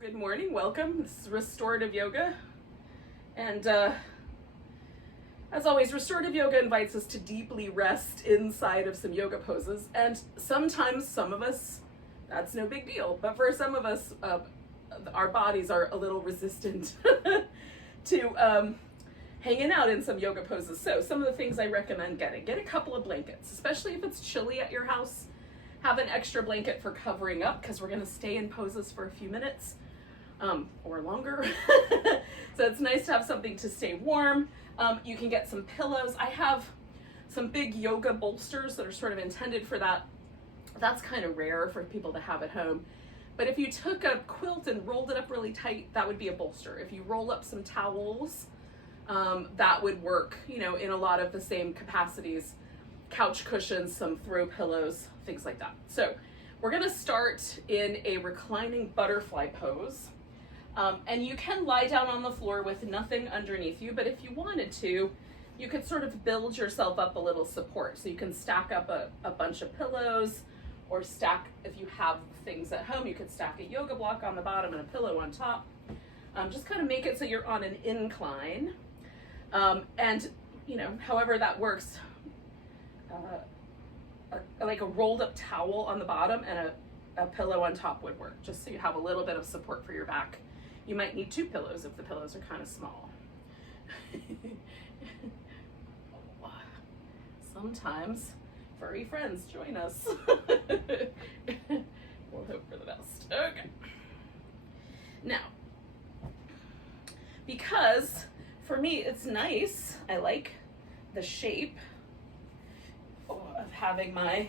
Good morning, welcome. This is Restorative Yoga. And as always, Restorative Yoga invites us to deeply rest inside of some yoga poses. And sometimes some of us, that's no big deal. But for some of us, our bodies are a little resistant to hanging out in some yoga poses. So some of the things I recommend getting, get a couple of blankets, especially if it's chilly at your house. Have an extra blanket for covering up because we're going to stay in poses for a few minutes or longer. So it's nice to have something to stay warm. You can get some pillows. I have some big yoga bolsters that are sort of intended for that. That's kind of rare for people to have at home. But if you took a quilt and rolled it up really tight, that would be a bolster. If you roll up some towels, that would work, you know, in a lot of the same capacities. Couch cushions, some throw pillows, things like that. So we're gonna start in a reclining butterfly pose. And you can lie down on the floor with nothing underneath you, but if you wanted to, you could sort of build yourself up a little support. So you can stack up a bunch of pillows, or stack, if you have things at home, you could stack a yoga block on the bottom and a pillow on top. Just kind of make it so you're on an incline. And, you know, however that works, like a rolled up towel on the bottom and a pillow on top would work, just so you have a little bit of support for your back. You might need two pillows if the pillows are kind of small. Sometimes furry friends join us. We'll hope for the best. Okay. Now, because for me it's nice, I like the shape of having my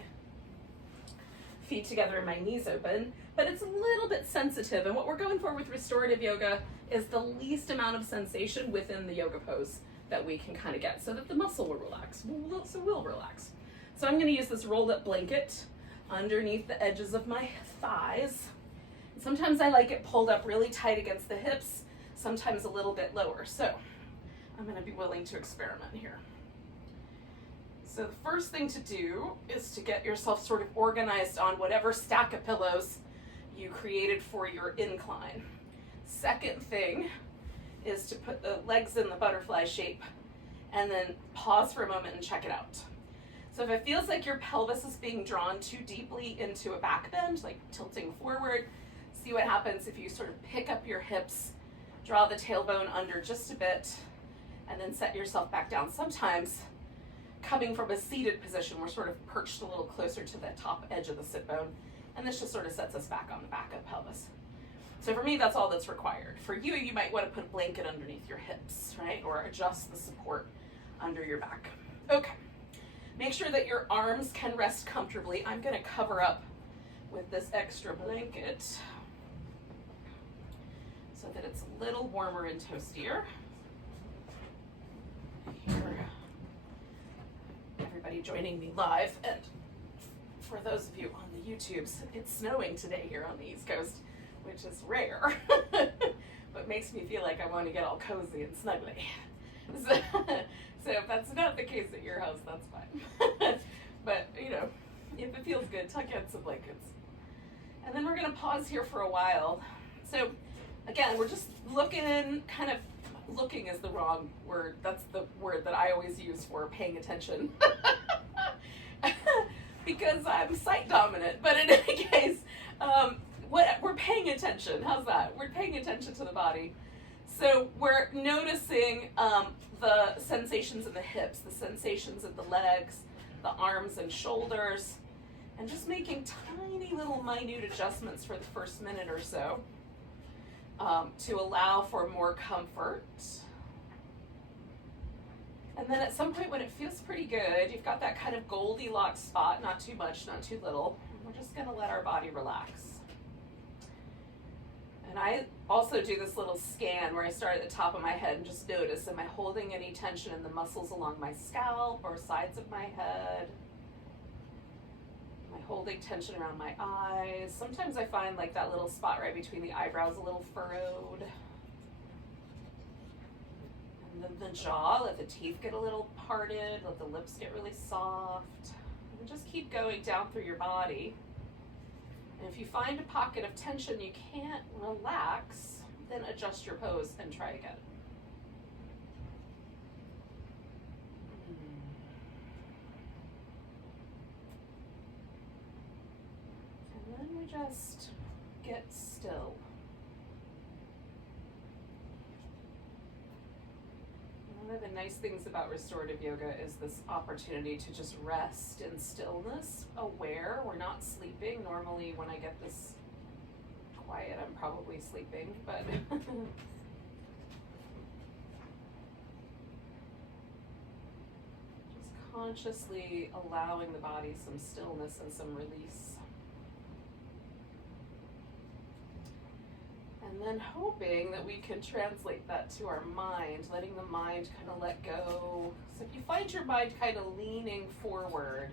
feet together and my knees open, but it's a little bit sensitive, and what we're going for with restorative yoga is the least amount of sensation within the yoga pose that we can kind of get, so that the muscle will relax, so we'll relax. So I'm going to use this rolled up blanket underneath the edges of my thighs. Sometimes I like it pulled up really tight against the hips, sometimes a little bit lower, so I'm going to be willing to experiment here. So the first thing to do is to get yourself sort of organized on whatever stack of pillows you created for your incline. Second thing is to put the legs in the butterfly shape and then pause for a moment and check it out. So if it feels like your pelvis is being drawn too deeply into a back bend, like tilting forward, see what happens if you sort of pick up your hips, draw the tailbone under just a bit, and then set yourself back down. Sometimes coming from a seated position, we're sort of perched a little closer to the top edge of the sit bone, and this just sort of sets us back on the back of the pelvis. So for me, that's all that's required. For you, you might want to put a blanket underneath your hips, right? Or adjust the support under your back. Okay. Make sure that your arms can rest comfortably. I'm going to cover up with this extra blanket so that it's a little warmer and toastier. Here. Everybody joining me live, and for those of you on the YouTubes, it's snowing today here on the East Coast, which is rare, but makes me feel like I want to get all cozy and snuggly. So if that's not the case at your house, that's fine. But, you know, if it feels good, tuck in some blankets. And then we're going to pause here for a while. So again, we're just looking, kind of looking is the wrong word. That's the word that I always use for paying attention. Because I'm sight dominant. But in any case, we're paying attention. How's that? We're paying attention to the body. So we're noticing the sensations in the hips, the sensations of the legs, the arms and shoulders, and just making tiny little minute adjustments for the first minute or so. To allow for more comfort. And then at some point when it feels pretty good, you've got that kind of Goldilocks spot, not too much, not too little, we're just going to let our body relax. And I also do this little scan where I start at the top of my head and just notice, am I holding any tension in the muscles along my scalp or sides of my head? Holding tension around my eyes. Sometimes I find like that little spot right between the eyebrows a little furrowed. And then the jaw, let the teeth get a little parted, let the lips get really soft. And just keep going down through your body. And if you find a pocket of tension you can't relax, adjust your pose and try again. And then we just get still. One of the nice things about restorative yoga is this opportunity to just rest in stillness, aware. We're not sleeping. Normally when I get this quiet, I'm probably sleeping, but just consciously allowing the body some stillness and some release. And then hoping that we can translate that to our mind, letting the mind kind of let go. So if you find your mind kind of leaning forward,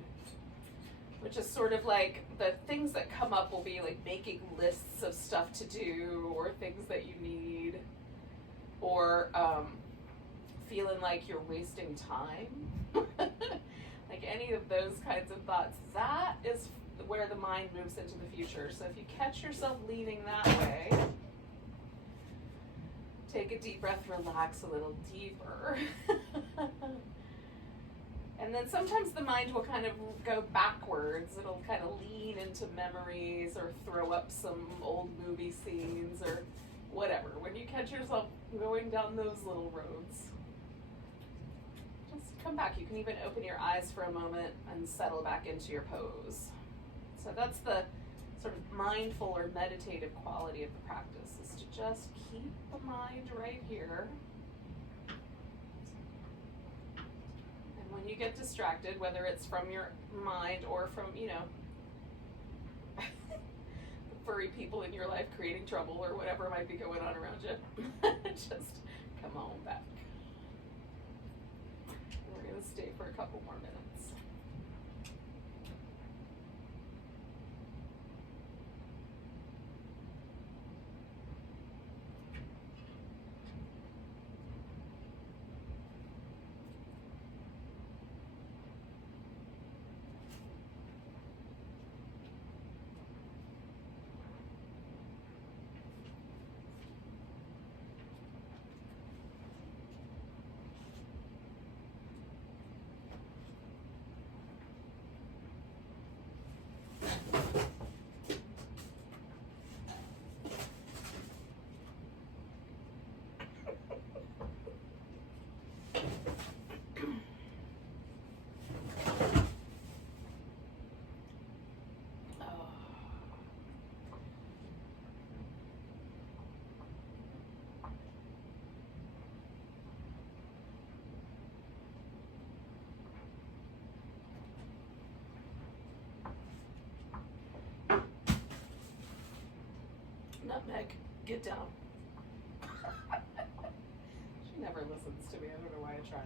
which is sort of like the things that come up will be like making lists of stuff to do or things that you need, or feeling like you're wasting time. Like any of those kinds of thoughts, that is where the mind moves into the future. So if you catch yourself leaning that way, take a deep breath, relax a little deeper. And then sometimes the mind will kind of go backwards. It'll kind of lean into memories or throw up some old movie scenes or whatever. When you catch yourself going down those little roads, just come back. You can even open your eyes for a moment and settle back into your pose. So that's the sort of mindful or meditative quality of the practice, is to just keep the mind right here. And when you get distracted, whether it's from your mind or from, furry people in your life creating trouble or whatever might be going on around you, just come on back. And we're going to stay for a couple more minutes. Nutmeg, get down. She never listens to me. I don't know why I try.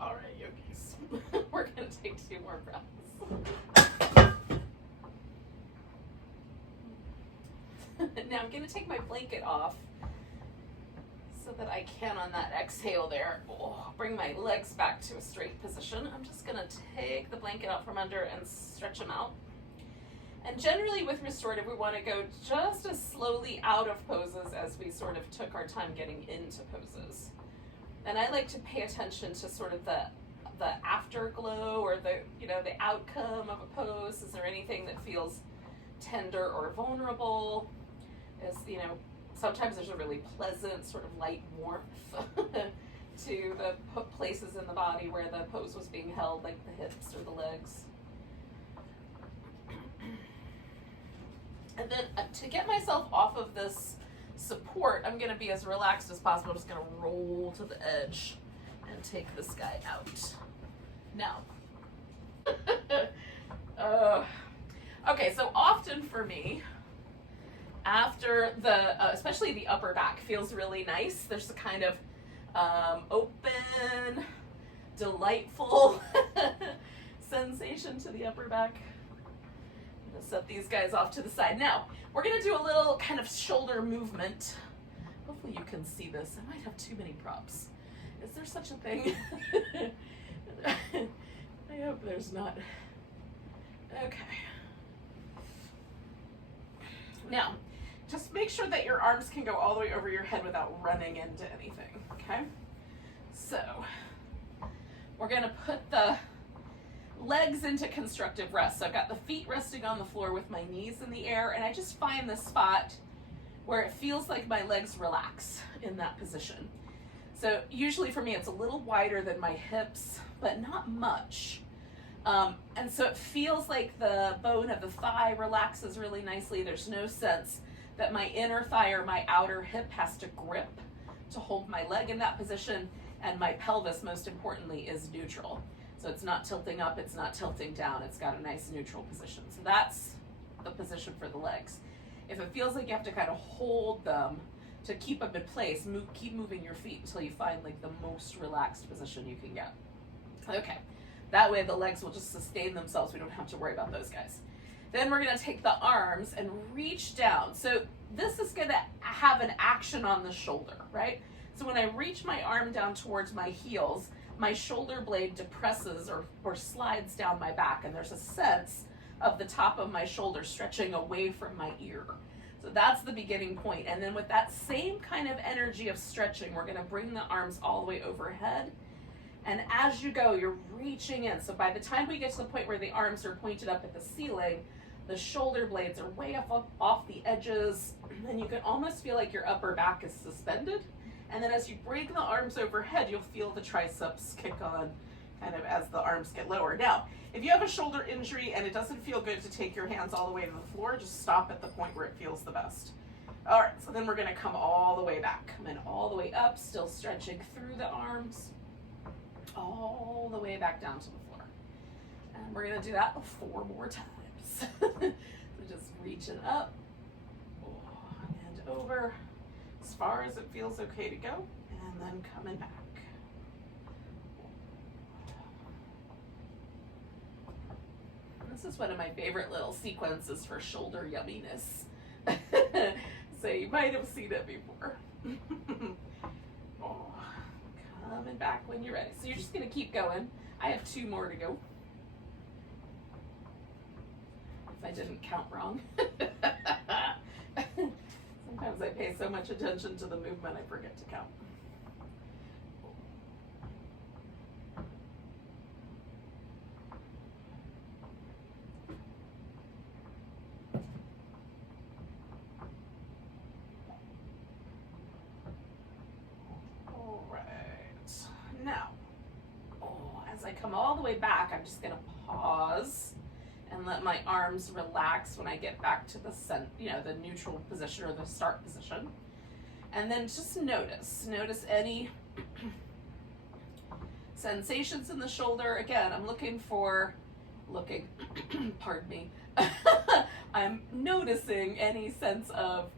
All right, yogis. We're going to take 2 more breaths. Now I'm going to take my blanket off so that I can, on that exhale there, bring my legs back to a straight position. I'm just going to take the blanket out from under and stretch them out. And generally with restorative, we want to go just as slowly out of poses as we sort of took our time getting into poses. And I like to pay attention to sort of the afterglow or the outcome of a pose. Is there anything that feels tender or vulnerable? Sometimes there's a really pleasant sort of light warmth to the places in the body where the pose was being held, like the hips or the legs. And then to get myself off of this support, I'm going to be as relaxed as possible. I'm just going to roll to the edge and take this guy out. Now, okay, so often for me, after especially the upper back feels really nice. There's a kind of open, delightful sensation to the upper back. I'm gonna set these guys off to the side. Now, we're gonna do a little kind of shoulder movement. Hopefully you can see this. I might have too many props. Is there such a thing? I hope there's not. Okay. Now, just make sure that your arms can go all the way over your head without running into anything, okay? So, we're gonna put the legs into constructive rest. So I've got the feet resting on the floor with my knees in the air, and I just find the spot where it feels like my legs relax in that position. So usually for me it's a little wider than my hips, but not much. And so it feels like the bone of the thigh relaxes really nicely. There's no sense that my inner thigh or my outer hip has to grip to hold my leg in that position, and my pelvis, most importantly, is neutral. So it's not tilting up, it's not tilting down, it's got a nice neutral position. So that's the position for the legs. If it feels like you have to kind of hold them to keep them in place, keep moving your feet until you find like the most relaxed position you can get. Okay, that way the legs will just sustain themselves. We don't have to worry about those guys. Then we're gonna take the arms and reach down. So this is gonna have an action on the shoulder, right? So when I reach my arm down towards my heels, my shoulder blade depresses or slides down my back, and there's a sense of the top of my shoulder stretching away from my ear. So that's the beginning point. And then with that same kind of energy of stretching, we're gonna bring the arms all the way overhead. And as you go, you're reaching in. So by the time we get to the point where the arms are pointed up at the ceiling, the shoulder blades are way off the edges, and you can almost feel like your upper back is suspended. And then as you bring the arms overhead, you'll feel the triceps kick on kind of as the arms get lower. Now, if you have a shoulder injury and it doesn't feel good to take your hands all the way to the floor, just stop at the point where it feels the best. All right, so then we're gonna come all the way back. Come in all the way up, still stretching through the arms, all the way back down to the floor. And we're gonna do that 4 more times. So just reaching up and over as far as it feels okay to go, and then coming back. This is one of my favorite little sequences for shoulder yumminess. So you might have seen it before. Coming back when you're ready. So you're just gonna keep going. I have 2 more to go. If I didn't count wrong. Sometimes I pay so much attention to the movement I forget to count. All right. Now, as I come all the way back, I'm just going to pause and let my arms relax when I get back to the the neutral position or the start position. And then just notice any sensations in the shoulder. Again, I'm looking, pardon me, I'm noticing any sense of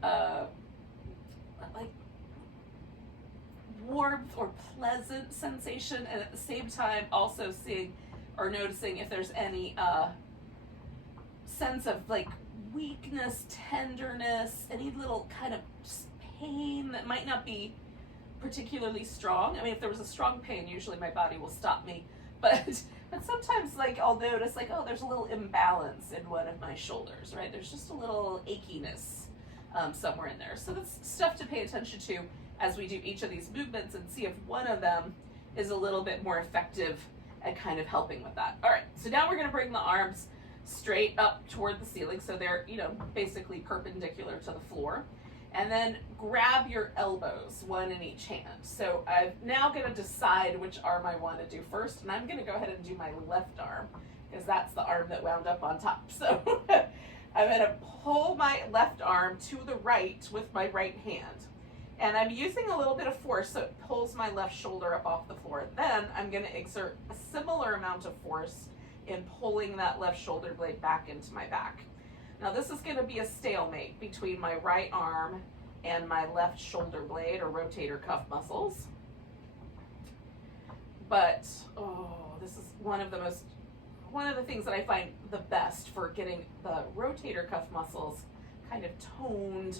like warmth or pleasant sensation, and at the same time also seeing or noticing if there's any sense of like weakness, tenderness, any little kind of pain that might not be particularly strong. I mean, if there was a strong pain, usually my body will stop me, but sometimes like I'll notice like, oh, there's a little imbalance in one of my shoulders, right? There's just a little achiness somewhere in there. So that's stuff to pay attention to as we do each of these movements and see if one of them is a little bit more effective at kind of helping with that. All right, so now we're gonna bring the arms straight up toward the ceiling, so they're, basically perpendicular to the floor. And then grab your elbows, one in each hand. So I'm now going to decide which arm I want to do first, and I'm going to go ahead and do my left arm, because that's the arm that wound up on top. So I'm going to pull my left arm to the right with my right hand. And I'm using a little bit of force so it pulls my left shoulder up off the floor. Then I'm going to exert a similar amount of force in pulling that left shoulder blade back into my back. Now this is going to be a stalemate between my right arm and my left shoulder blade or rotator cuff muscles. But, this is one of the things that I find the best for getting the rotator cuff muscles kind of toned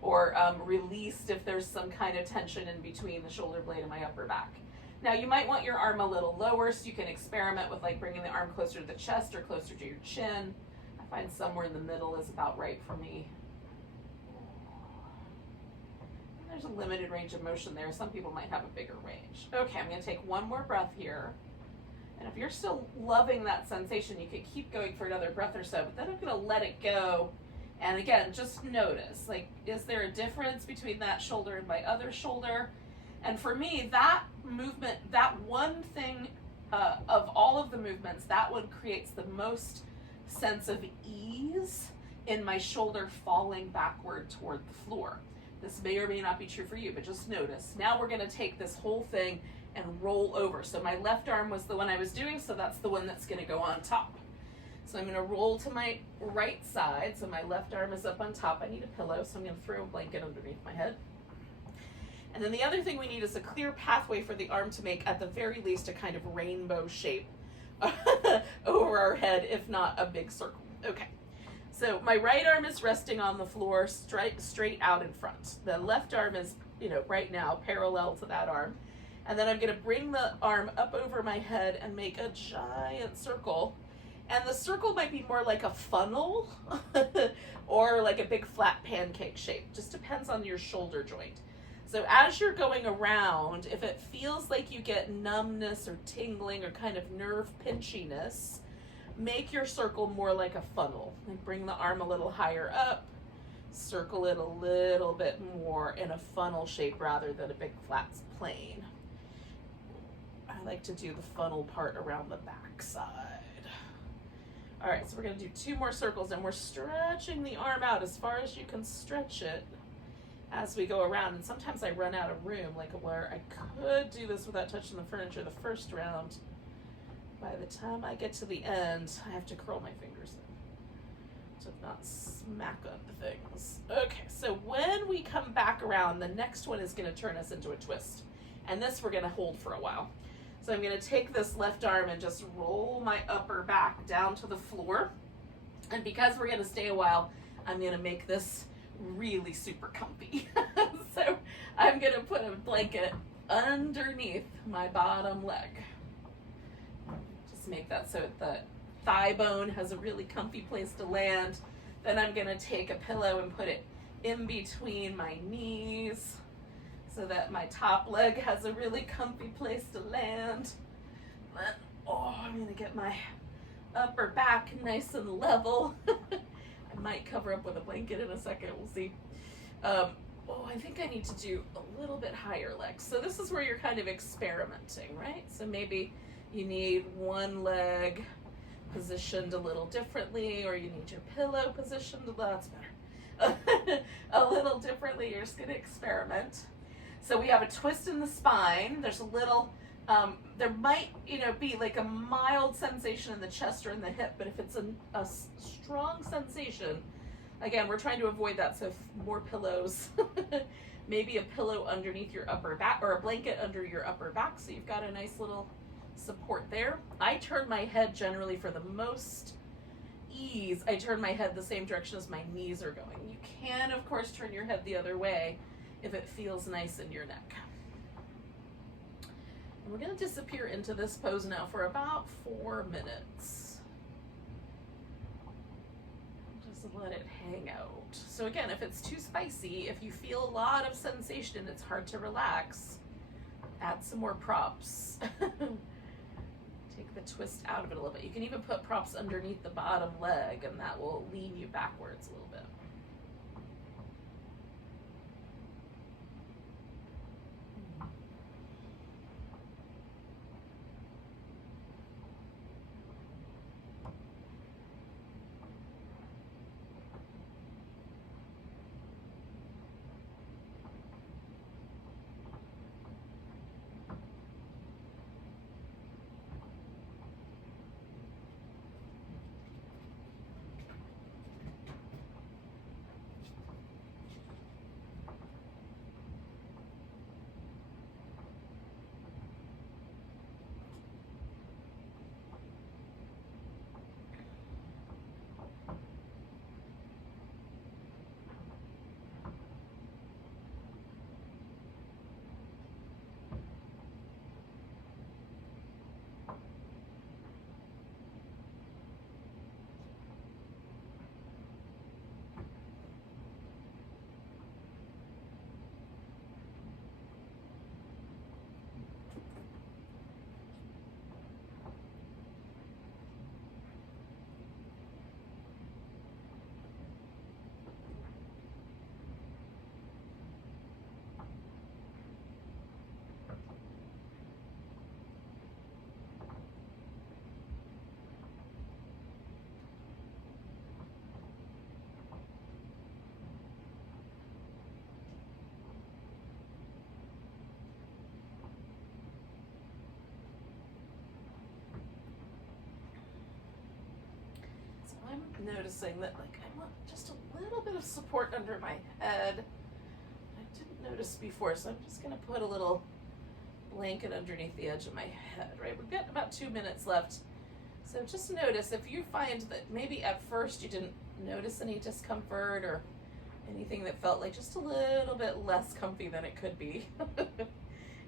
or released if there's some kind of tension in between the shoulder blade and my upper back. Now you might want your arm a little lower, so you can experiment with like bringing the arm closer to the chest or closer to your chin. I find somewhere in the middle is about right for me. There's a limited range of motion there. Some people might have a bigger range. Okay, I'm going to take one more breath here. And if you're still loving that sensation, you could keep going for another breath or so, but then I'm going to let it go. And again, just notice, like, is there a difference between that shoulder and my other shoulder? And for me, that movement, that one thing of all of the movements, that one creates the most sense of ease in my shoulder falling backward toward the floor. This may or may not be true for you, but just notice. Now we're going to take this whole thing and roll over. So my left arm was the one I was doing, so that's the one that's going to go on top. So I'm going to roll to my right side. So my left arm is up on top. I need a pillow, so I'm going to throw a blanket underneath my head. And then the other thing we need is a clear pathway for the arm to make, at the very least, a kind of rainbow shape over our head, if not a big circle. Okay. So my right arm is resting on the floor straight out in front. The left arm is, right now parallel to that arm. And then I'm going to bring the arm up over my head and make a giant circle. And the circle might be more like a funnel or like a big flat pancake shape. Just depends on your shoulder joint. So as you're going around, if it feels like you get numbness or tingling or kind of nerve pinchiness, make your circle more like a funnel. And bring the arm a little higher up, circle it a little bit more in a funnel shape rather than a big flat plane. I like to do the funnel part around the back side. All right, so we're going to do 2 more circles, and we're stretching the arm out as far as you can stretch it as we go around. And sometimes I run out of room, like where I could do this without touching the furniture the first round. By the time I get to the end, I have to curl my fingers in to not smack onto things. Okay, so when we come back around, the next one is going to turn us into a twist. And this we're going to hold for a while. So I'm going to take this left arm and just roll my upper back down to the floor. And because we're going to stay a while, I'm going to make this really super comfy. So I'm going to put a blanket underneath my bottom leg. Just make that so the thigh bone has a really comfy place to land. Then I'm going to take a pillow and put it in between my knees, so that my top leg has a really comfy place to land. Then, I'm gonna get my upper back nice and level. I might cover up with a blanket in a second, we'll see. I think I need to do a little bit higher legs. So this is where you're kind of experimenting, right? So maybe you need one leg positioned a little differently, or you need your pillow positioned, that's better. A little differently, you're just gonna experiment. So we have a twist in the spine. There's a little, there might, be like a mild sensation in the chest or in the hip, but if it's a strong sensation, again, we're trying to avoid that. So more pillows, maybe a pillow underneath your upper back or a blanket under your upper back. So you've got a nice little support there. I turn my head generally for the most ease. I turn my head the same direction as my knees are going. You can, of course, turn your head the other way if it feels nice in your neck. And we're going to disappear into this pose now for about 4 minutes. Just let it hang out. So again, if it's too spicy, if you feel a lot of sensation and it's hard to relax, add some more props. Take the twist out of it a little bit. You can even put props underneath the bottom leg, and that will lean you backwards a little bit. noticing that like I want just a little bit of support under my head. I didn't notice before, so I'm just gonna put a little blanket underneath the edge of my head, right? We've got about 2 minutes left. So just notice if you find that maybe at first you didn't notice any discomfort or anything that felt like just a little bit less comfy than it could be.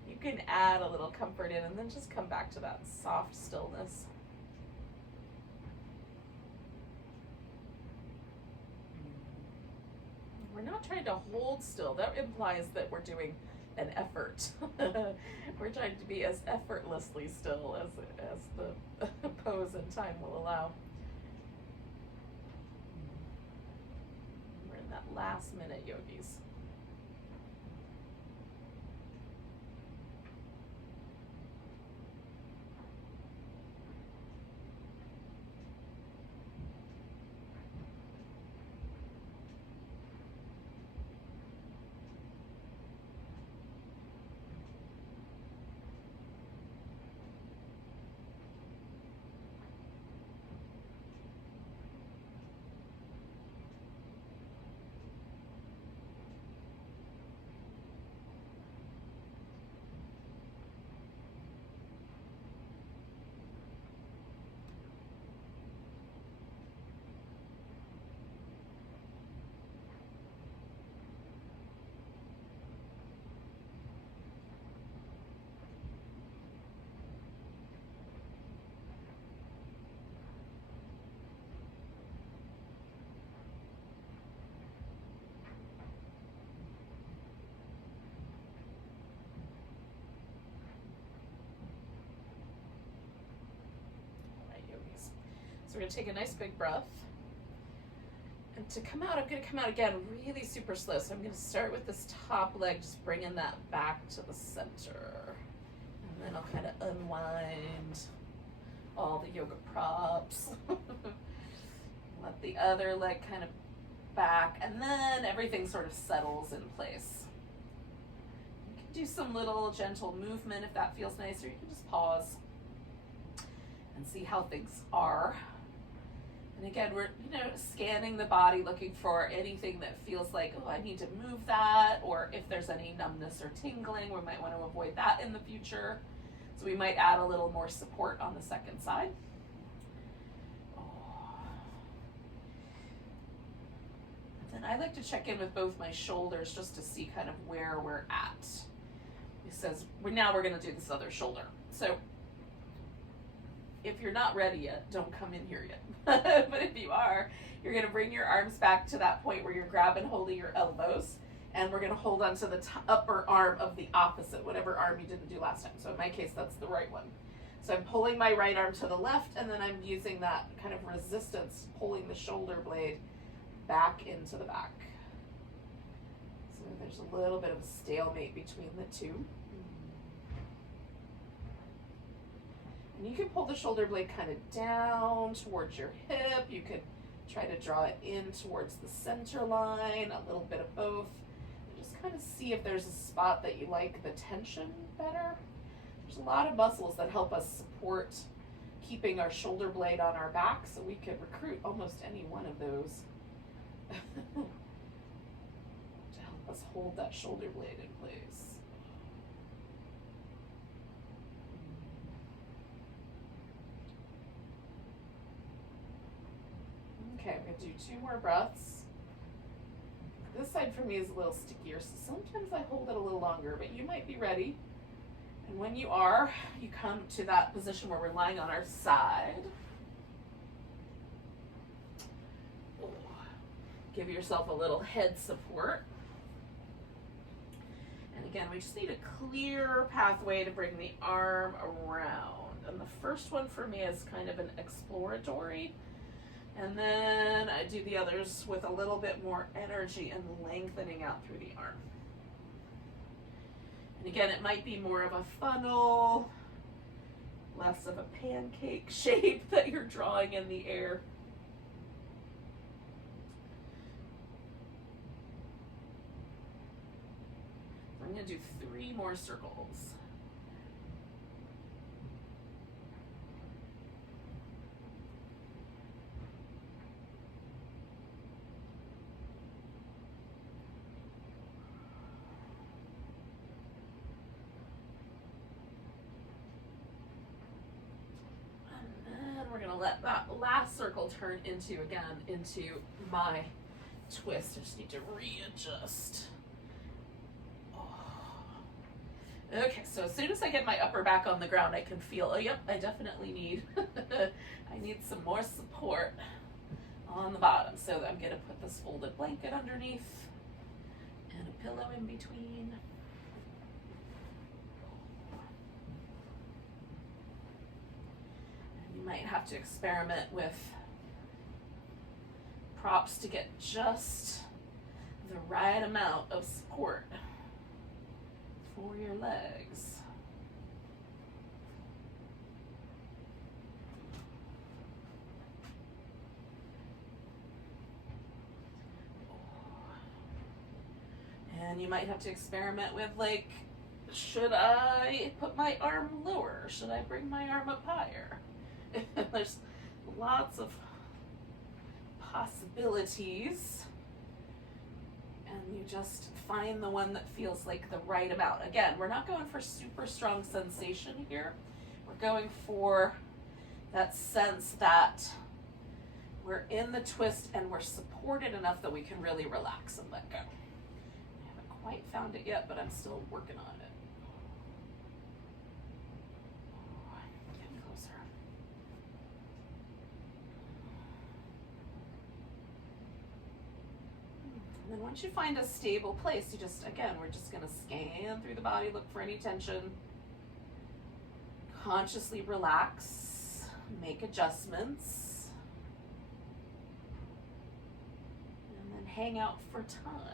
You can add a little comfort in and then just come back to that soft stillness. We're not trying to hold still. That implies that we're doing an effort. We're trying to be as effortlessly still as the pose and time will allow. We're in that last minute, yogis. So we're going to take a nice big breath. And to come out, I'm going to come out again really super slow. So I'm going to start with this top leg, just bringing that back to the center. And then I'll kind of unwind all the yoga props. Let the other leg kind of back, and then everything sort of settles in place. You can do some little gentle movement if that feels nice, or you can just pause and see how things are. And again, we're scanning the body, looking for anything that feels like, oh, I need to move that, or if there's any numbness or tingling, we might want to avoid that in the future. So we might add a little more support on the second side. And then I like to check in with both my shoulders just to see kind of where we're at. It says, now we're going to do this other shoulder. So if you're not ready yet, don't come in here yet. But if you are, you're going to bring your arms back to that point where you're grabbing hold of your elbows, and we're going to hold onto the upper arm of the opposite, whatever arm you didn't do last time. So in my case, that's the right one. So I'm pulling my right arm to the left, and then I'm using that kind of resistance, pulling the shoulder blade back into the back. So there's a little bit of a stalemate between the two. And you can pull the shoulder blade kind of down towards your hip. You could try to draw it in towards the center line, a little bit of both. And just kind of see if there's a spot that you like the tension better. There's a lot of muscles that help us support keeping our shoulder blade on our back, so we could recruit almost any one of those to help us hold that shoulder blade in place. Okay, I'm going to do 2 more breaths. This side for me is a little stickier, so sometimes I hold it a little longer, but you might be ready. And when you are, you come to that position where we're lying on our side. Give yourself a little head support. And again, we just need a clear pathway to bring the arm around. And the first one for me is kind of an exploratory. And then I do the others with a little bit more energy and lengthening out through the arm. And again, it might be more of a funnel, less of a pancake shape that you're drawing in the air. I'm going to do 3 more circles. let that last circle turn into, again, into my twist. I just need to readjust. Okay, so as soon as I get my upper back on the ground, I can feel, oh yep, I definitely need, I need some more support on the bottom. So I'm gonna put this folded blanket underneath and a pillow in between. And you might have to experiment with props to get just the right amount of support for your legs. And you might have to experiment with, like, should I put my arm lower? Should I bring my arm up higher? There's lots of possibilities. And you just find the one that feels like the right amount. Again, we're not going for super strong sensation here. We're going for that sense that we're in the twist and we're supported enough that we can really relax and let go. I haven't quite found it yet, but I'm still working on it. Getting closer. And then once you find a stable place, you just, again, we're just gonna scan through the body, look for any tension, consciously relax, make adjustments, and then hang out for time.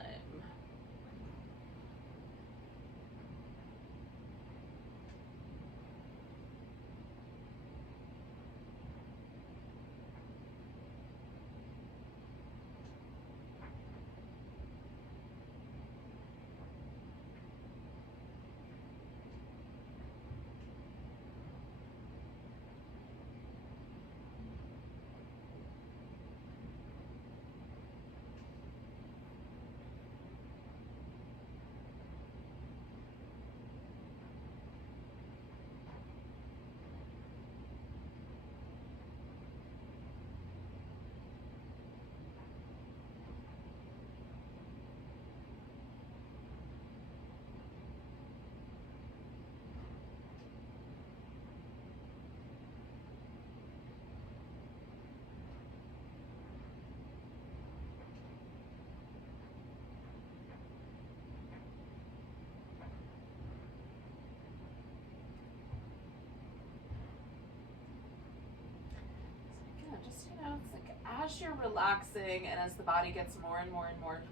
Just, it's like as you're relaxing and as the body gets more and more and more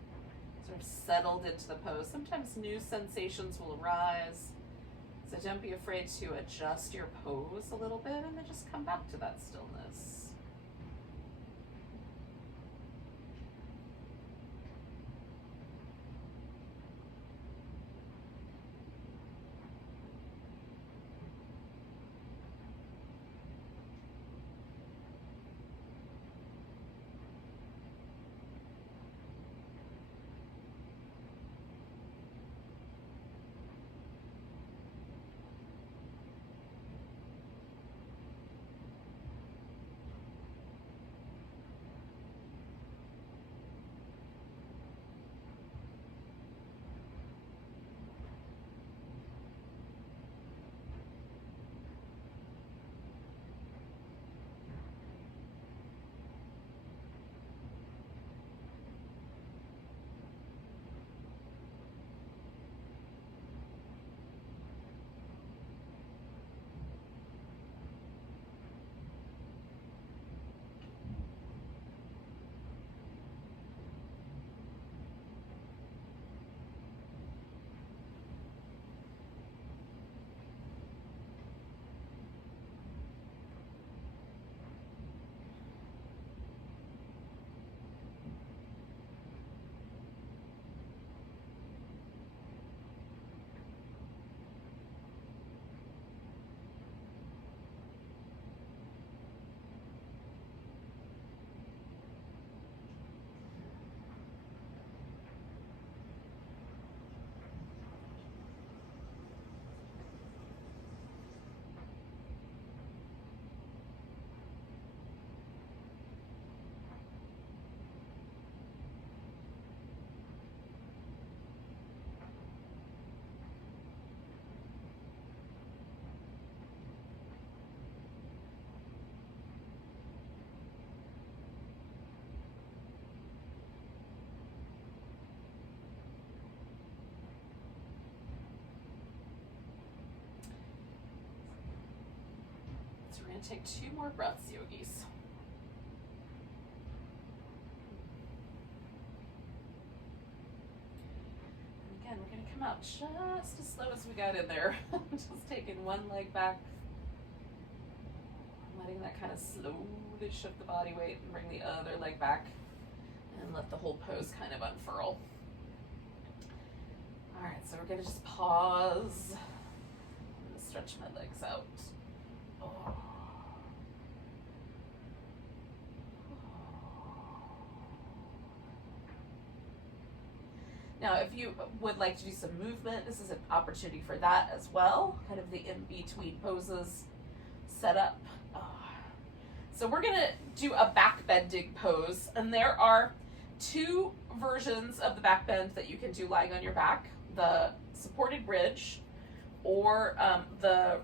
sort of settled into the pose, sometimes new sensations will arise. So don't be afraid to adjust your pose a little bit and then just come back to that stillness. So we're going to take 2 more breaths, yogis. And again, we're going to come out just as slow as we got in there. Just taking one leg back, letting that kind of slowly shift the body weight and bring the other leg back and let the whole pose kind of unfurl. All right, so we're going to just pause and stretch my legs out. Oh. Now, if you would like to do some movement, this is an opportunity for that as well, kind of the in-between poses set up. So we're gonna do a back bending pose, and there are 2 versions of the back bend that you can do lying on your back, the supported bridge or the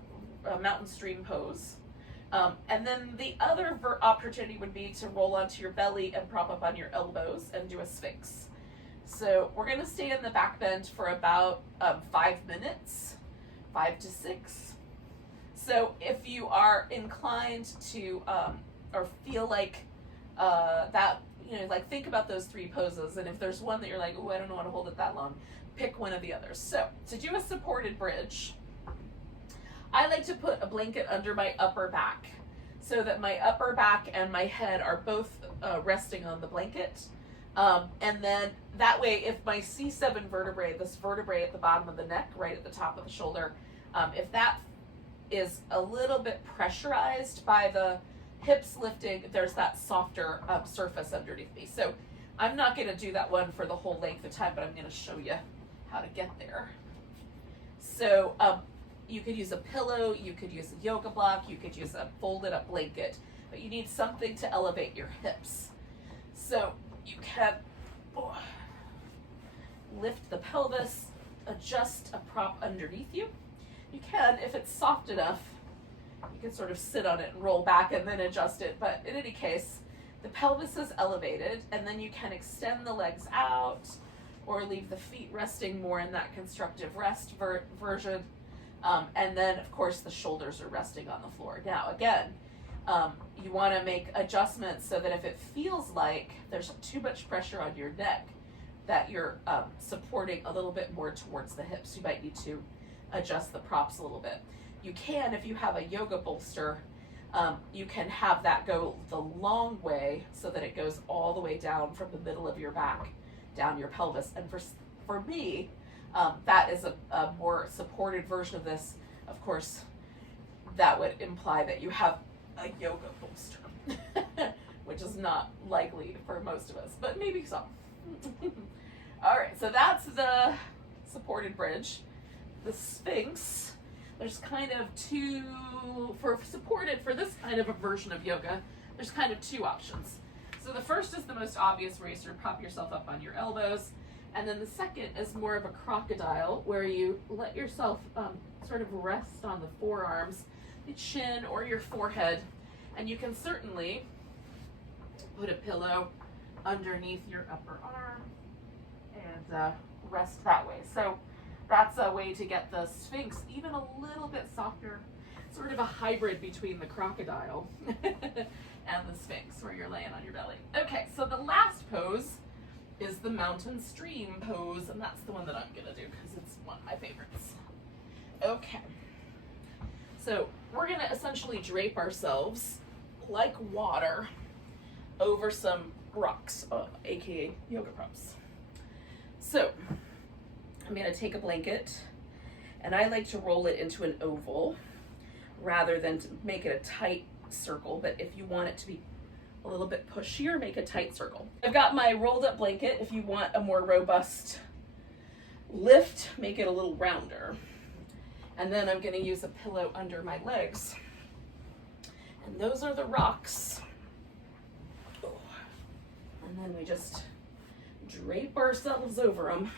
mountain stream pose. And then the other opportunity would be to roll onto your belly and prop up on your elbows and do a sphinx. So we're going to stay in the back bend for about 5 minutes, 5 to 6. So if you are inclined to or feel like that, you know, like think about those 3 poses, and if there's one that you're like, oh, I don't know how to hold it that long, pick one of the others. So to do a supported bridge, I like to put a blanket under my upper back so that my upper back and my head are both resting on the blanket. And then that way, if my C7 vertebrae, this vertebrae at the bottom of the neck, right at the top of the shoulder, if that is a little bit pressurized by the hips lifting, there's that softer surface underneath me. So I'm not going to do that one for the whole length of time, but I'm going to show you how to get there. So you could use a pillow, you could use a yoga block, you could use a folded up blanket, but you need something to elevate your hips. So you can lift the pelvis, adjust a prop underneath you. You can, if it's soft enough, you can sort of sit on it and roll back and then adjust it. But in any case, the pelvis is elevated, and then you can extend the legs out or leave the feet resting more in that constructive rest version. And then, of course, the shoulders are resting on the floor. Now, again, you want to make adjustments so that if it feels like there's too much pressure on your neck, that you're supporting a little bit more towards the hips, you might need to adjust the props a little bit. You can, if you have a yoga bolster, you can have that go the long way so that it goes all the way down from the middle of your back, down your pelvis. And for me, that is a more supported version of this. Of course, that would imply that you have a yoga bolster, which is not likely for most of us, but maybe some. All right, so that's the supported bridge. The Sphinx, there's kind of 2, for this kind of a version of yoga, there's kind of 2 options. So the first is the most obvious, where you sort of prop yourself up on your elbows. And then the second is more of a crocodile, where you let yourself sort of rest on the forearms, the chin, or your forehead. And you can certainly put a pillow underneath your upper arm and rest that way. So that's a way to get the Sphinx even a little bit softer, sort of a hybrid between the crocodile and the Sphinx, where you're laying on your belly. Okay, so the last pose is the mountain stream pose, and that's the one that I'm gonna do because it's one of my favorites. Okay, so we're gonna essentially drape ourselves like water over some rocks, aka yoga props. So I'm gonna take a blanket, and I like to roll it into an oval rather than to make it a tight circle, but if you want it to be a little bit pushier, make a tight circle. I've got my rolled up blanket. If you want a more robust lift, make it a little rounder. And then I'm gonna use a pillow under my legs. And those are the rocks. And then we just drape ourselves over them.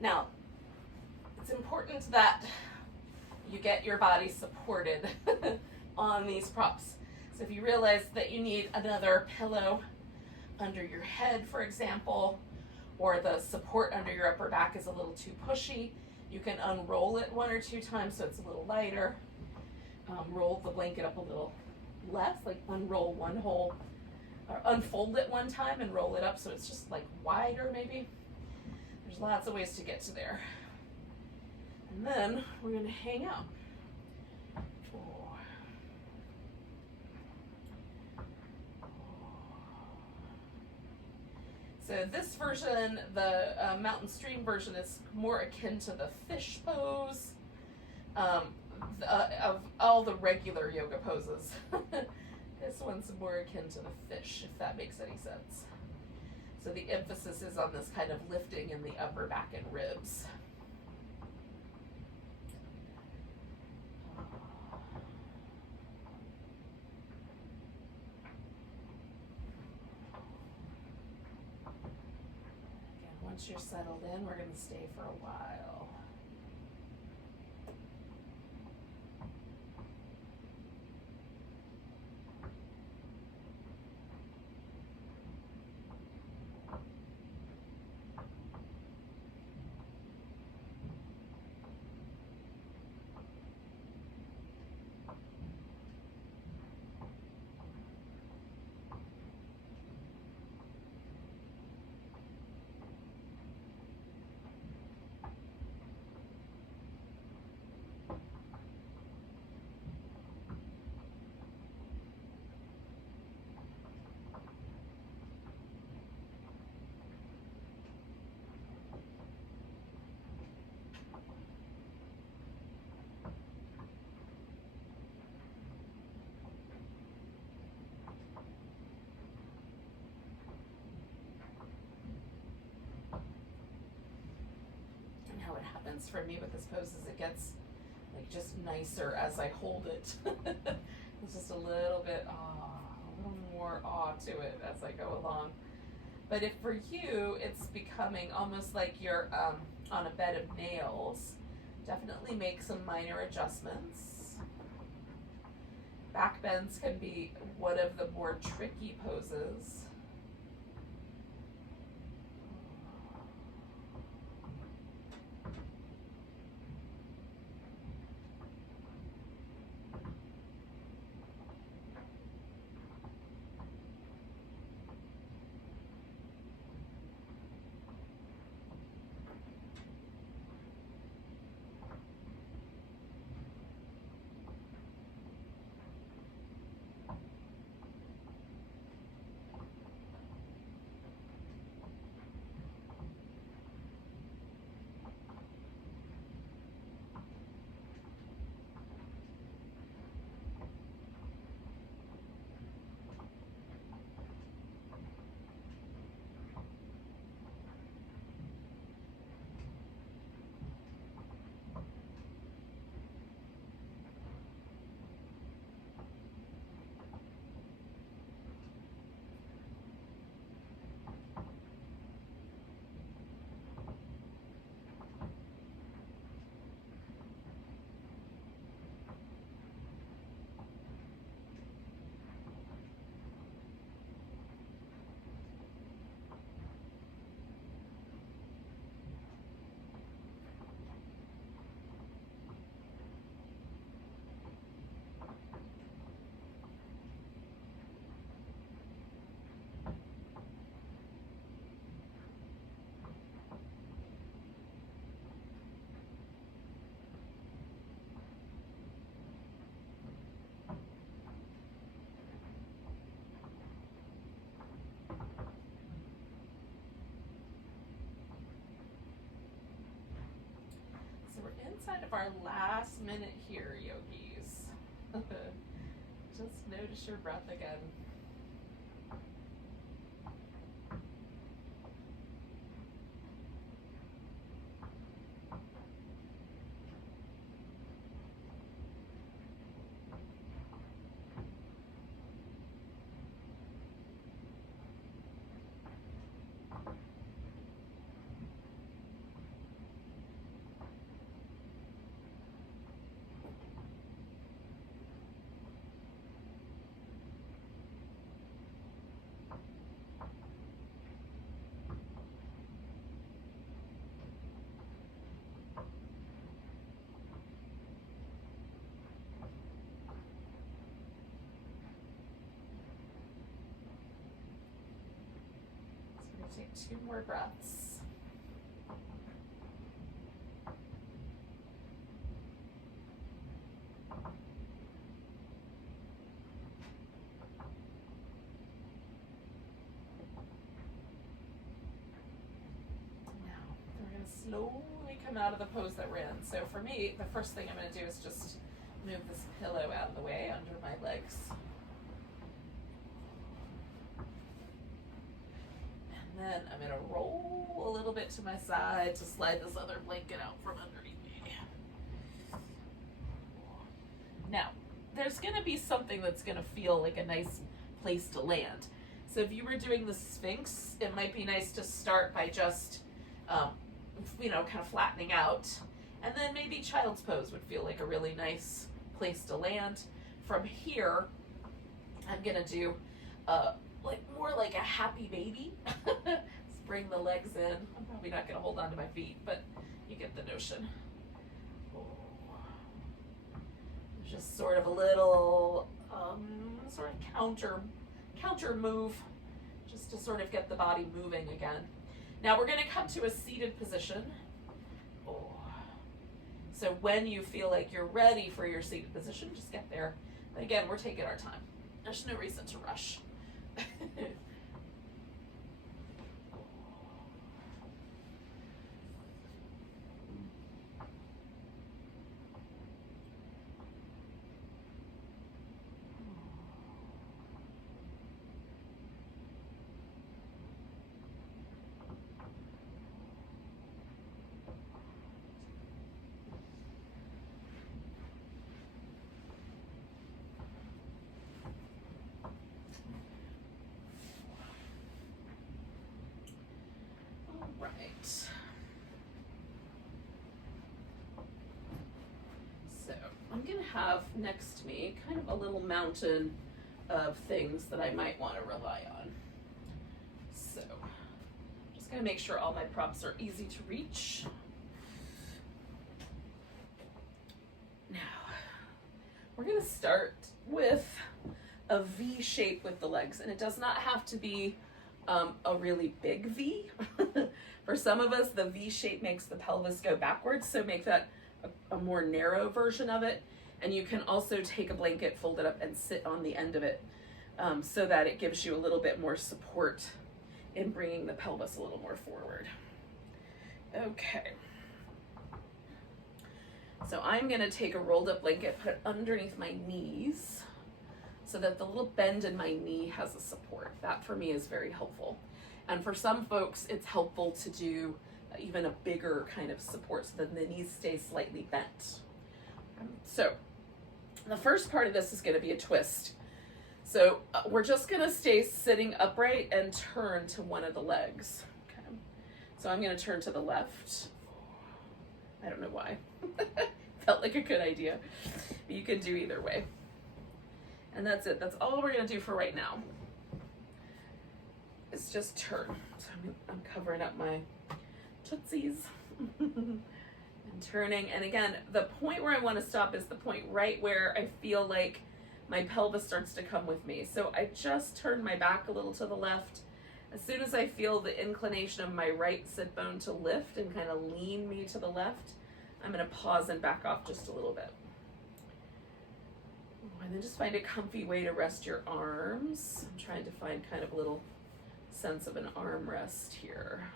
Now, it's important that you get your body supported on these props. So if you realize that you need another pillow under your head, for example, or the support under your upper back is a little too pushy, You can unroll it 1 or 2 times so it's a little lighter. Roll the blanket up a little less, like unroll one whole, or unfold it 1 time and roll it up so it's just like wider maybe. There's lots of ways to get to there. And then we're going to hang out. So this version, the mountain stream version, is more akin to the fish pose of all the regular yoga poses. This one's more akin to the fish, if that makes any sense. So the emphasis is on this kind of lifting in the upper back and ribs. Once you're settled in, we're going to stay for a while. How it happens for me with this pose is it gets like just nicer as I hold it. It's just a little bit, a little more awe to it as I go along. But if for you it's becoming almost like you're on a bed of nails, definitely make some minor adjustments. Back bends can be one of the more tricky poses. Inside of our last minute here, yogis. Just notice your breath again. Take 2 more breaths. Slowly come out of the pose that we're in. So for me, the first thing I'm going to do is just move this pillow out of the way under my legs. And then I'm going to roll a little bit to my side to slide this other blanket out from underneath me. Now, there's going to be something that's going to feel like a nice place to land. So if you were doing the Sphinx, it might be nice to start by just kind of flattening out. And then maybe child's pose would feel like a really nice place to land. From here, I'm gonna do more like a happy baby. Just bring the legs in. I'm probably not gonna hold on to my feet, but you get the notion. Just sort of a little sort of counter move, just to sort of get the body moving again. Now we're going to come to a seated position. So when you feel like you're ready for your seated position, just get there. But again, we're taking our time. There's no reason to rush. Right. So I'm going to have next to me kind of a little mountain of things that I might want to rely on. So I'm just going to make sure all my props are easy to reach. Now, we're going to start with a V shape with the legs, and it does not have to be a really big V. For some of us, the V shape makes the pelvis go backwards, so make that a more narrow version of it. And you can also take a blanket, fold it up, and sit on the end of it so that it gives you a little bit more support in bringing the pelvis a little more forward. Okay. So I'm going to take a rolled up blanket, put it underneath my knees so that the little bend in my knee has a support. That for me is very helpful. And for some folks, it's helpful to do even a bigger kind of support so that the knees stay slightly bent. So the first part of this is going to be a twist. So we're just going to stay sitting upright and turn to one of the legs. Okay. So I'm going to turn to the left. I don't know why. Felt like a good idea. But you can do either way. And that's it. That's all we're going to do for right now. It's just turn. So I'm covering up my tootsies and turning. And again, the point where I want to stop is the point right where I feel like my pelvis starts to come with me. So I just turn my back a little to the left. As soon as I feel the inclination of my right sit bone to lift and kind of lean me to the left, I'm going to pause and back off just a little bit. And then just find a comfy way to rest your arms. I'm trying to find kind of a little sense of an arm rest here.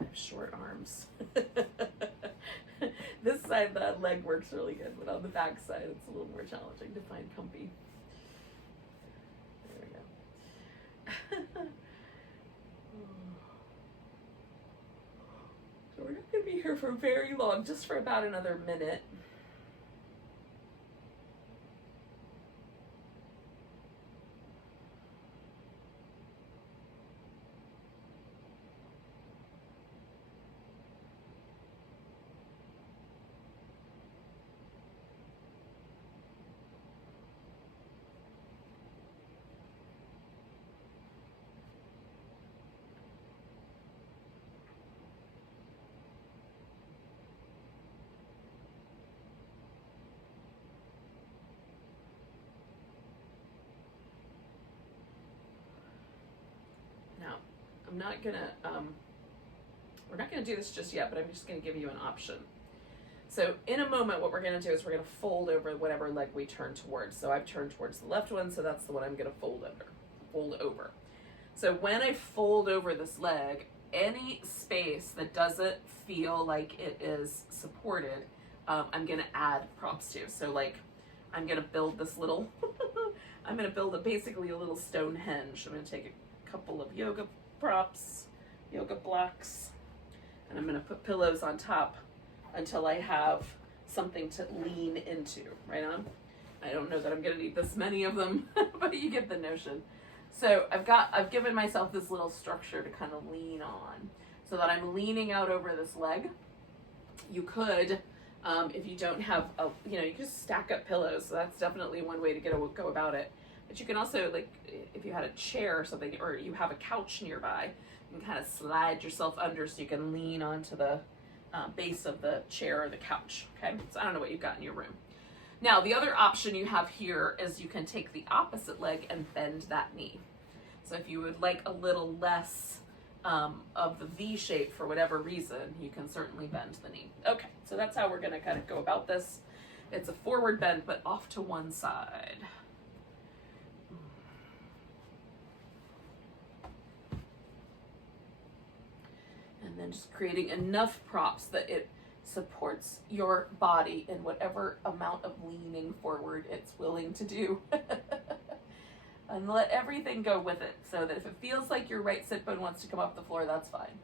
I have short arms. This side, the leg works really good, but on the back side, it's a little more challenging to find comfy. There we go. So we're not going to be here for very long, just for about another minute. I'm not gonna, we're not gonna do this just yet, but I'm just gonna give you an option. So in a moment, what we're gonna do is we're gonna fold over whatever leg we turn towards. So I've turned towards the left one, so that's the one I'm gonna fold over. So when I fold over this leg, any space that doesn't feel like it is supported, I'm gonna add props to. So like, I'm gonna build this little, I'm gonna build basically a little Stonehenge. I'm gonna take a couple of yoga props, yoga blocks, and I'm gonna put pillows on top until I have something to lean into, right on? I don't know that I'm gonna need this many of them, but you get the notion. So I've given myself this little structure to kind of lean on so that I'm leaning out over this leg. You could, if you don't have you can just stack up pillows. So that's definitely one way to go about it. But you can also, like, if you had a chair or something, or you have a couch nearby, you can kind of slide yourself under so you can lean onto the base of the chair or the couch, okay? So I don't know what you've got in your room. Now, the other option you have here is you can take the opposite leg and bend that knee. So if you would like a little less of the V shape for whatever reason, you can certainly bend the knee. Okay, so that's how we're gonna kind of go about this. It's a forward bend, but off to one side. And then just creating enough props that it supports your body in whatever amount of leaning forward it's willing to do. And let everything go with it, so that if it feels like your right sit bone wants to come off the floor, that's fine.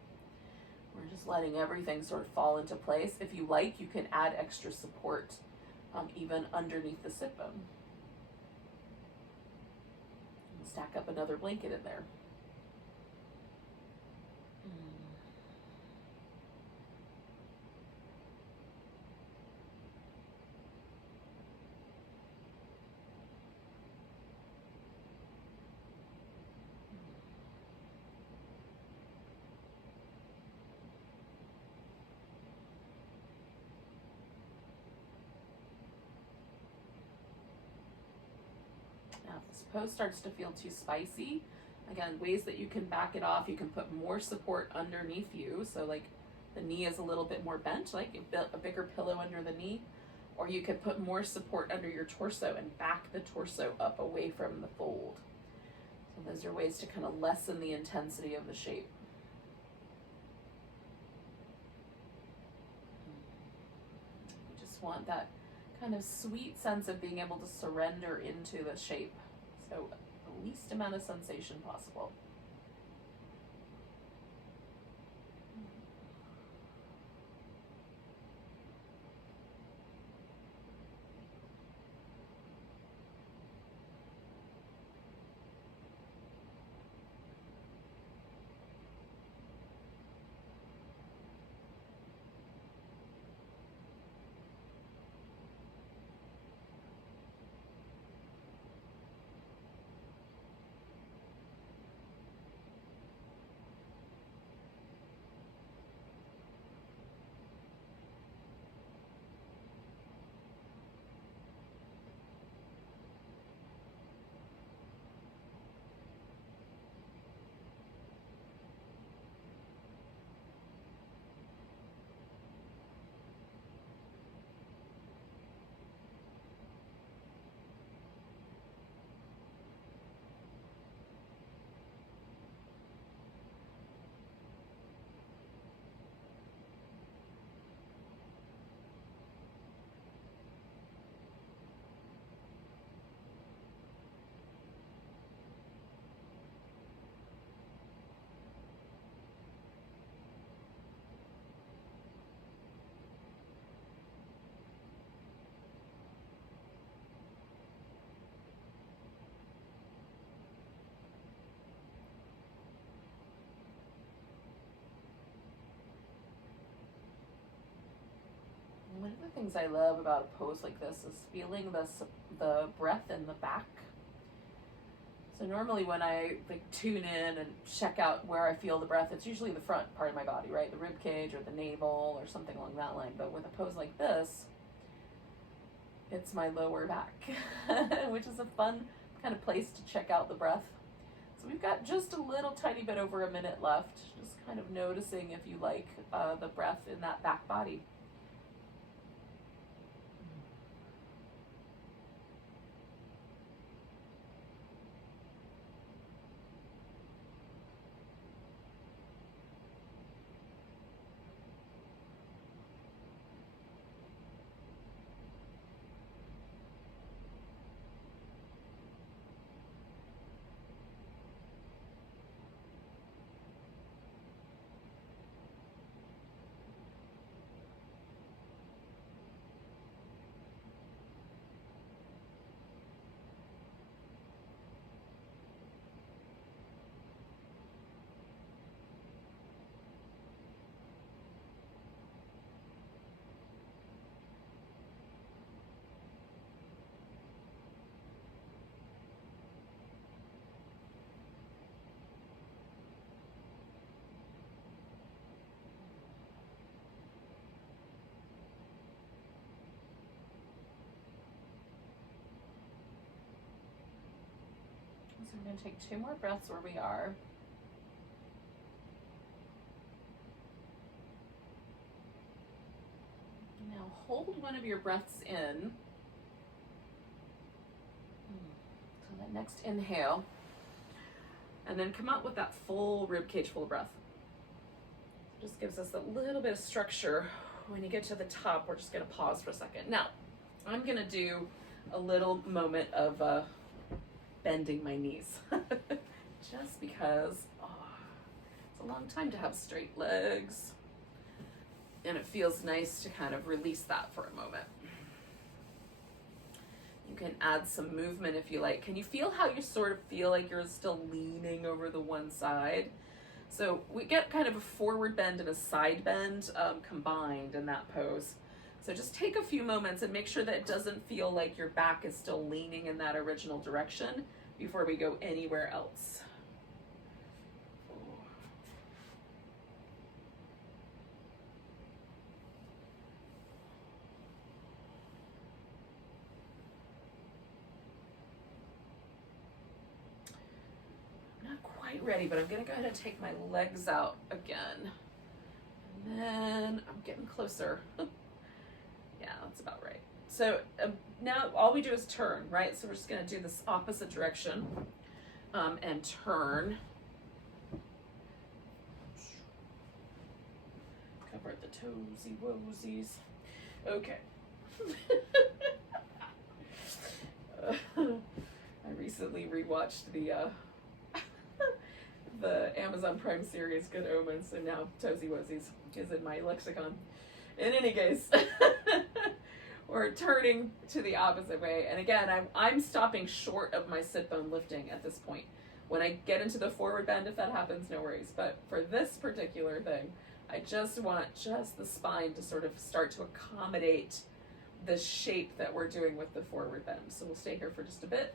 We're just letting everything sort of fall into place. If you like, you can add extra support even underneath the sit bone. And stack up another blanket in there. Now, if this pose starts to feel too spicy, again, ways that you can back it off, you can put more support underneath you. So like the knee is a little bit more bent, like a bigger pillow under the knee, or you could put more support under your torso and back the torso up away from the fold. So those are ways to kind of lessen the intensity of the shape. You just want that kind of sweet sense of being able to surrender into the shape. So the least amount of sensation possible. One of the things I love about a pose like this is feeling the breath in the back. So normally when I like tune in and check out where I feel the breath, it's usually the front part of my body, right? The rib cage or the navel or something along that line. But with a pose like this, it's my lower back, which is a fun kind of place to check out the breath. So we've got just a little tiny bit over a minute left, just kind of noticing if you like the breath in that back body. So we're going to take 2 more breaths where we are. Now hold one of your breaths in. So that next inhale. And then come out with that full rib cage full of breath. Just gives us a little bit of structure. When you get to the top, we're just going to pause for a second. Now, I'm going to do a little moment of bending my knees. Just because it's a long time to have straight legs. And it feels nice to kind of release that for a moment. You can add some movement if you like. Can you feel how you sort of feel like you're still leaning over the one side? So we get kind of a forward bend and a side bend combined in that pose. So just take a few moments and make sure that it doesn't feel like your back is still leaning in that original direction before we go anywhere else. I'm not quite ready, but I'm gonna go ahead and take my legs out again. And then I'm getting closer. Yeah, that's about right. So now all we do is turn, right? So we're just gonna do this opposite direction and turn. Cover the toesy woesies. Okay. I recently rewatched the Amazon Prime series Good Omens, and now toesy woesies is in my lexicon. In any case, we're turning to the opposite way. And again, I'm stopping short of my sit bone lifting at this point. When I get into the forward bend, if that happens, no worries. But for this particular thing, I just want the spine to sort of start to accommodate the shape that we're doing with the forward bend. So we'll stay here for just a bit.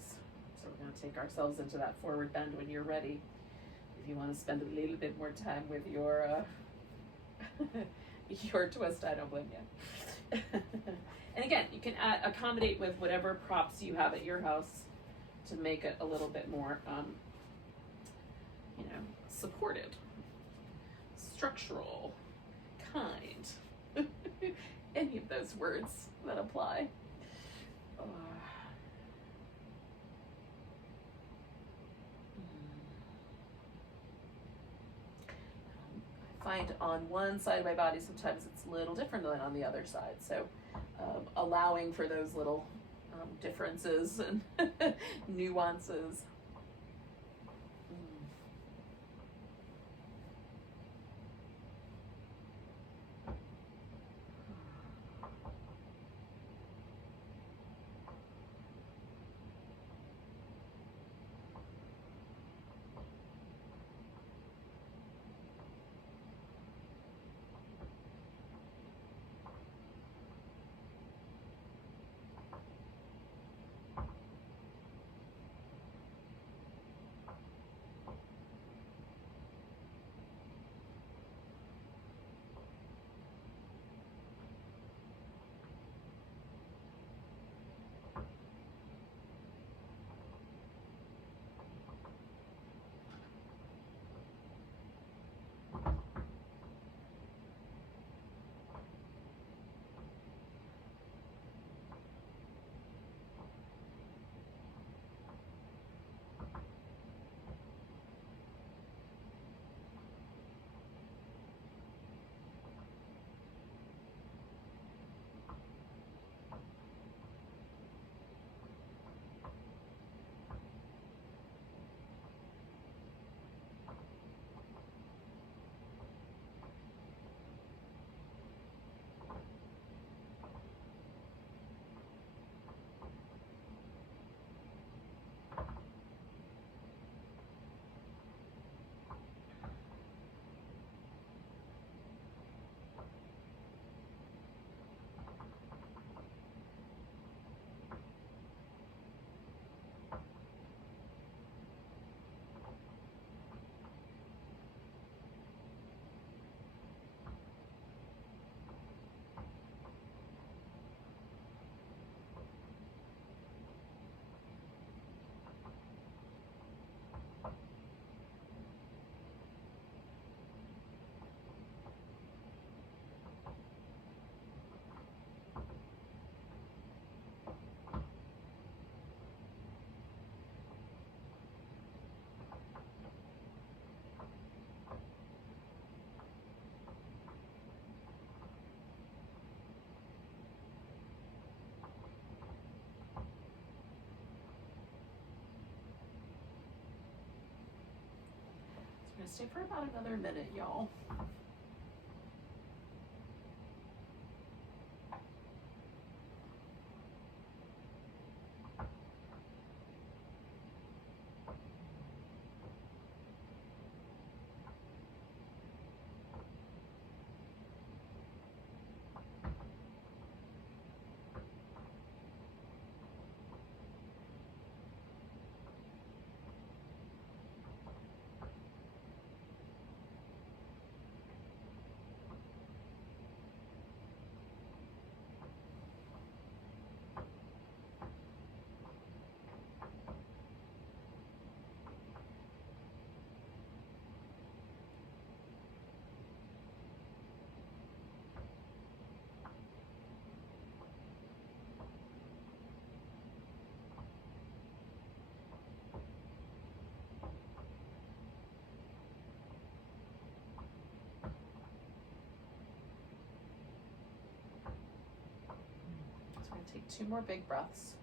So we're going to take ourselves into that forward bend when you're ready. if you want to spend a little bit more time with your your twist, I don't blame you. And again, you can accommodate with whatever props you have at your house to make it a little bit more, you know, supported, structural, kind. Any of those words that apply. I find on one side of my body sometimes it's a little different than on the other side. So allowing for those little differences and nuances. I'm gonna stay for about another minute, y'all. Take 2 more big breaths.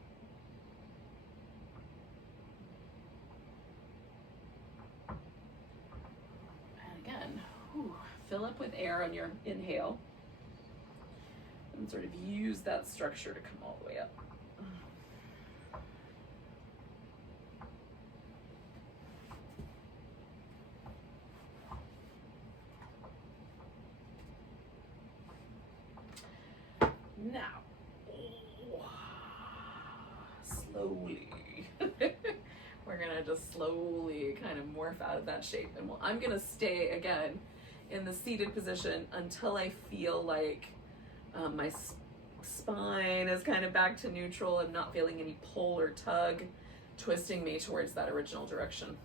And again, fill up with air on your inhale. And sort of use that structure to come all the way up. Now, slowly, we're gonna just slowly kind of morph out of that shape. And I'm gonna stay again in the seated position until I feel like my spine is kind of back to neutral. I'm not feeling any pull or tug twisting me towards that original direction.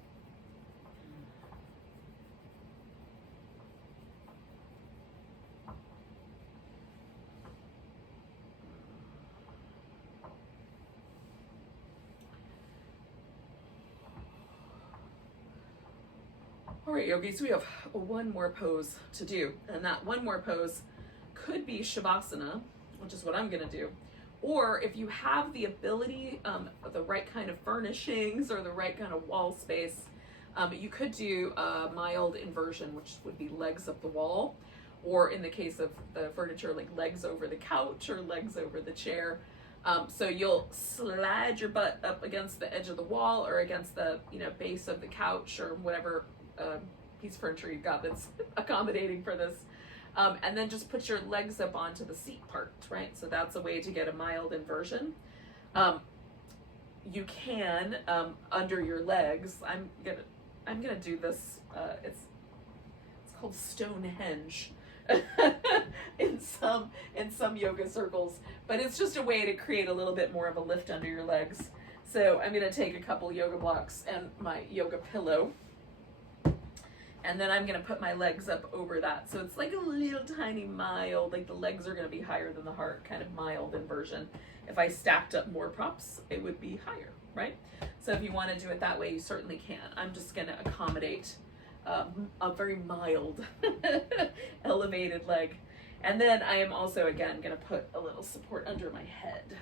All right, yogis, we have one more pose to do, and that one more pose could be Shavasana, which is what I'm gonna do. Or if you have the ability, the right kind of furnishings or the right kind of wall space, you could do a mild inversion, which would be legs up the wall, or in the case of the furniture, like legs over the couch or legs over the chair. So you'll slide your butt up against the edge of the wall or against the base of the couch or whatever piece of furniture you've got that's accommodating for this. And then just put your legs up onto the seat part, right? So that's a way to get a mild inversion. You can, under your legs, I'm gonna do this, it's called Stonehenge in some yoga circles, but it's just a way to create a little bit more of a lift under your legs. So I'm gonna take a couple yoga blocks and my yoga pillow, and then I'm gonna put my legs up over that. So it's like a little tiny mild, like the legs are gonna be higher than the heart, kind of mild inversion. If I stacked up more props, it would be higher, right? So if you wanna do it that way, you certainly can. I'm just gonna accommodate a very mild elevated leg. And then I am also, again, gonna put a little support under my head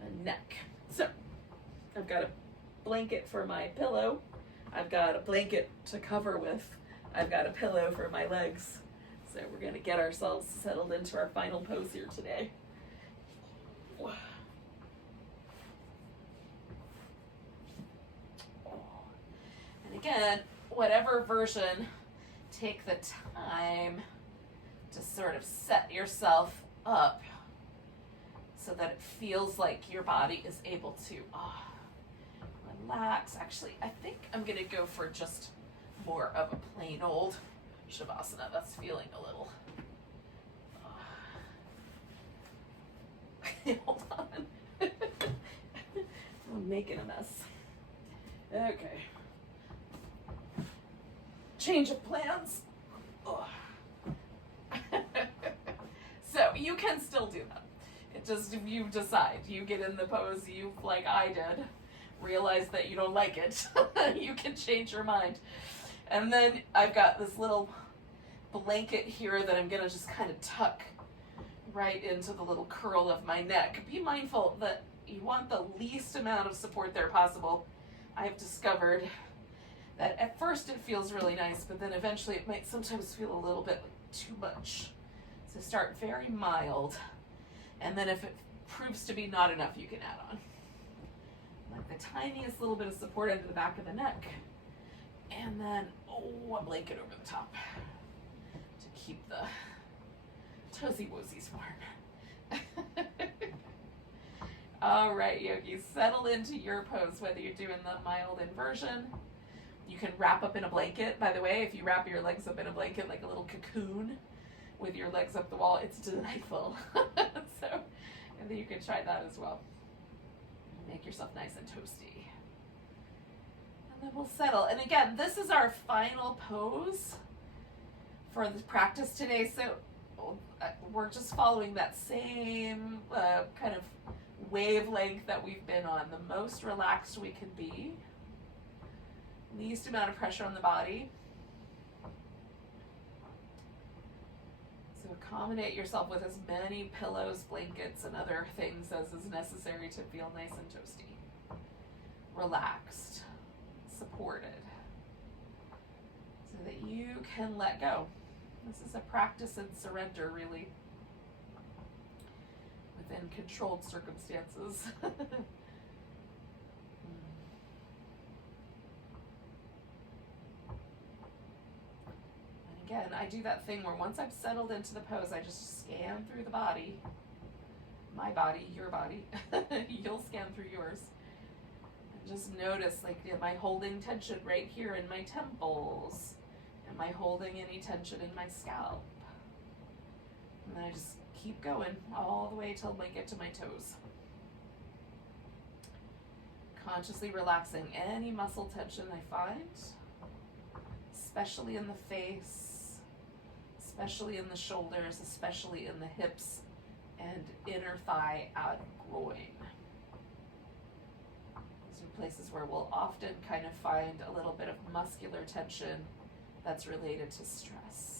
and neck. So I've got a blanket for my pillow. I've got a blanket to cover with. I've got a pillow for my legs. So we're gonna get ourselves settled into our final pose here today. And again, whatever version, take the time to sort of set yourself up so that it feels like your body is able to relax. Actually, I think I'm gonna go for just more of a plain old Shavasana. That's feeling a little, hold on. I'm making a mess. Okay. Change of plans. So you can still do that. It just, if you decide, you get in the pose you, like I did, realize that you don't like it, you can change your mind. And then I've got this little blanket here that I'm gonna just kind of tuck right into the little curl of my neck. Be mindful that you want the least amount of support there possible. I've discovered that at first it feels really nice, but then eventually it might sometimes feel a little bit too much. So start very mild, and then if it proves to be not enough, you can add on. Like the tiniest little bit of support under the back of the neck, and then a blanket over the top to keep the toesy woesies warm. All right, yogis, settle into your pose, whether you're doing the mild inversion. You can wrap up in a blanket. By the way, if you wrap your legs up in a blanket like a little cocoon with your legs up the wall, it's delightful. So, and then you can try that as well. Make yourself nice and toasty. And then we'll settle. And again, this is our final pose for the practice today. So we're just following that same kind of wavelength that we've been on. The most relaxed we can be. Least amount of pressure on the body. So accommodate yourself with as many pillows, blankets, and other things as is necessary to feel nice and toasty. Relaxed, supported, so that you can let go. This is a practice in surrender, really, within controlled circumstances. Again, I do that thing where once I've settled into the pose, I just scan through the body, my body, your body. You'll scan through yours. And Just notice, like, am I holding tension right here in my temples? Am I holding any tension in my scalp? And then I just keep going all the way till I get to my toes. Consciously relaxing any muscle tension I find, especially in the face, especially in the shoulders, especially in the hips and inner thigh out groin. These are places where we'll often kind of find a little bit of muscular tension that's related to stress.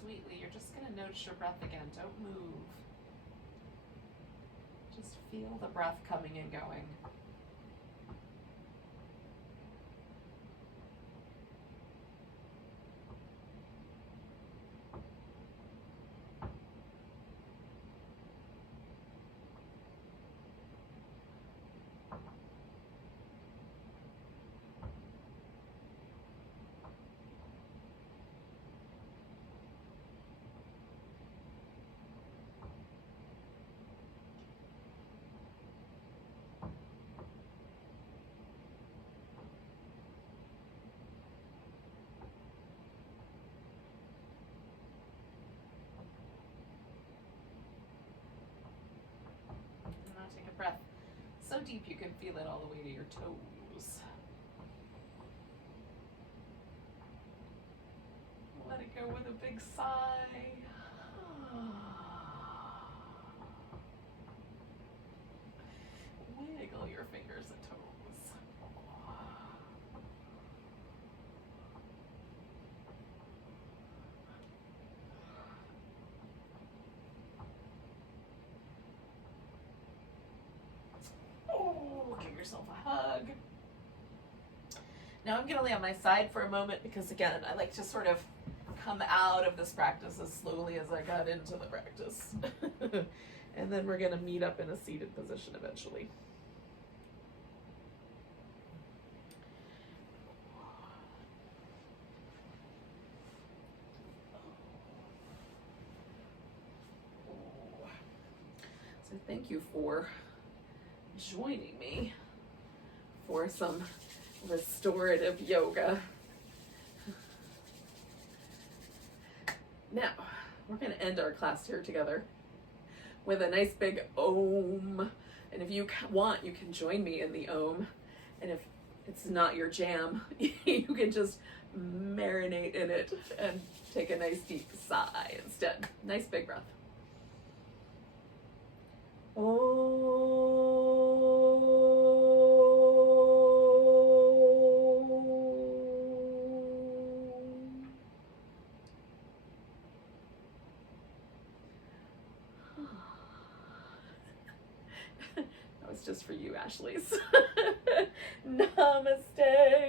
Sweetly, you're just going to notice your breath again. Don't move. Just feel the breath coming and going. Take a breath so deep you can feel it all the way to your toes. Let it go with a big sigh. Wiggle your fingers and toes. Give yourself a hug. Now I'm going to lay on my side for a moment because, again, I like to sort of come out of this practice as slowly as I got into the practice. And then we're going to meet up in a seated position eventually. So thank you for joining me for some restorative yoga. end our class here together with a nice big Om. And if you want, you can join me in the Om. And if it's not your jam, you can just marinate in it and take a nice deep sigh instead. Nice big breath. That was just for you, Ashley's. Namaste.